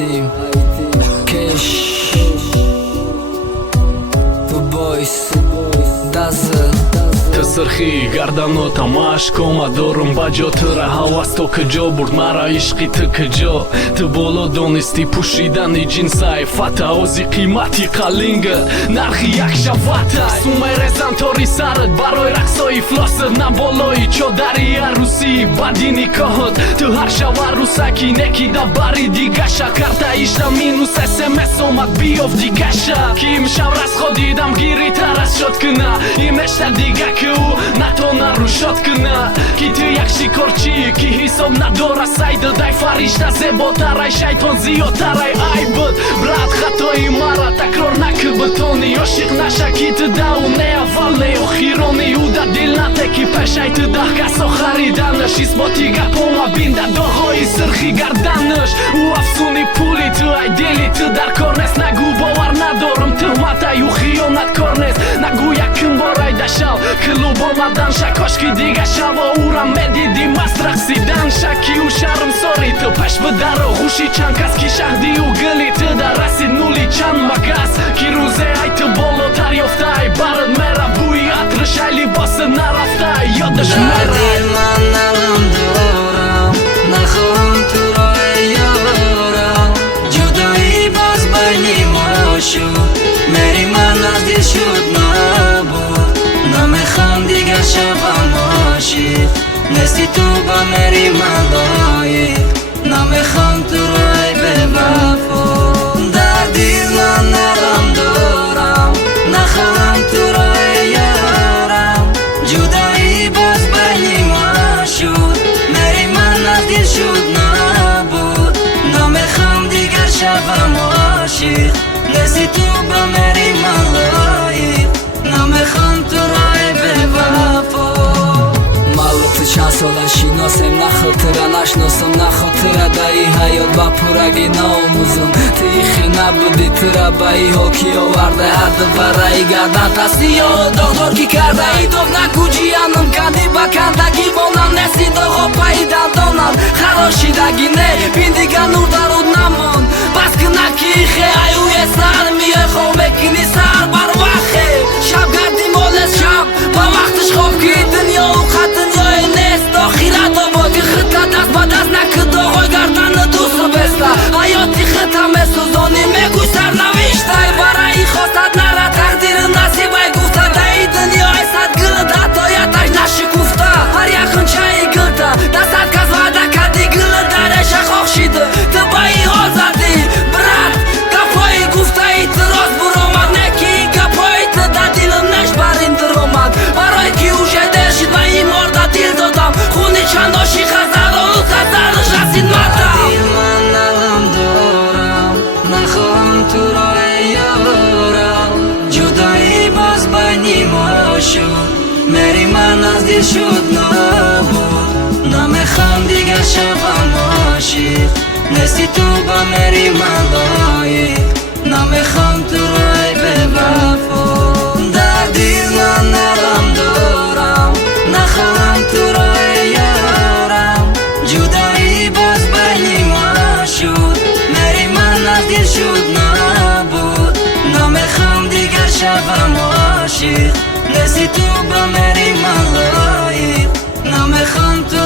Hait'im Kesh Du boys Dazzle تسرخی گردنوتا مشکوم دورم با جو تره حواس تو کجا برد مرا عشقی تو کجا تو بالا دانستی پوشیدن جنسای فتا اوزی قیمتی قلنگ نرخی یک شفته سومه رزن تاری سرت برای رقصای فلاسر نه بالایی چادری عروسی بدی نکاهت تو هر شب عروسکی نکی دا بری دیگه شکرته ایشتا مینوس SMS اومد بیاف دیگه شد که امشب رس خودیدم گیری ترس شد کنه ایمشتر دیگه که او نتونه رو شد کنه که تو یک شکارچی که حساب نداره سایده دای فرشته زیباتره شیطان زیادتره ای بود برات خطای مرا تکرار نکه بتونی عاشق نشه که تو دونه اول نه آخرانی او در دل نته که پشای تو ده کسا خریدنش اثباتی گپاما بینده داهای سرخی گردنش او افسونی پولی تو ای دلی تو در کار نیست نگو باور ندارم تهمت ای او خیانت کار نیست نگو یکم بارای دشو کلوب آمدن شکاش که دیگه شوا او را مدیدی مست رقصیدن شکی و شرم ساری تو پش به در و خوشی چند کس که شهدی و گلی تو در رسید نولی چند مگس که روزه ای تو بالاتر یافته ای برد میره بوی عطرش ای لباس نرفته یادش میره دل من نرم دارم نخواهم تو را یارم جدایی باز بینی ما شد میری من از دل شد نبود نمیخوام دیگر شبم عاشق نستی تو با میری من لایق نمیخوام تو رای به وفا در دل من نرم دارم نخواهم تو رای یارم جدایی باز بینی ما شد میری من از دل شد نبود نمیخوام دیگر شبم عاشق نستی تو با میری من لایق نمیخوام تو رای به وفا چند سال شناسم نخاطره نشناسم نخاطره دایی حیات و پرگی ناموزم تیخی نبودی تره بایی ها کی آورده هر دفره گردن تستی یا داغدار کی کرده ای دوف نکو جیانم کندی بکندگی بانم نسی داغا پایی دندانم خراشیدگی نه بین دیگه نور درود نمان بس که نکی خی ایوی سر میه خومکنی سر بر وقت شب گردی مالس شب با وقتش خواب کی دنیا و خط دنیای نیست آخیرت آبادی خطه دست با دست نکد آقای گردن دوست رو بسته حیاتی خطه مسوزانی میگوی سر نوشته برای خواستت نره تقدیر نصیبه گفته دهی دنیای صد گلد حتایتش نشکفته هر یکن چایی گلده دستت کس وعده کردی گلد درش خاخشیده تو بایی ها زدی برد گپایی گفته اعتراض برامد نکی گپایی تو در دیلم نش برین در آمد برای کی اوشه درشید و این مرده دیل دادم خونی چند آشی خزر و خزرش رسید مردم دل من نغم دارم نخواهم تو را یارم جدایی باز بینی ما شد میری من از دل شد نبود نمیخوام دیگر شبم عاشق نستی تو با میری من لایق نمیخوام تو رای به وفا در دل من نرم دارم نخواهم تو را یارم جدایی باز بینی ما شد میری من از دل شد نبود نمیخوام دیگر شبم عاشق نستی تو با میری من لایق نمیخوام تو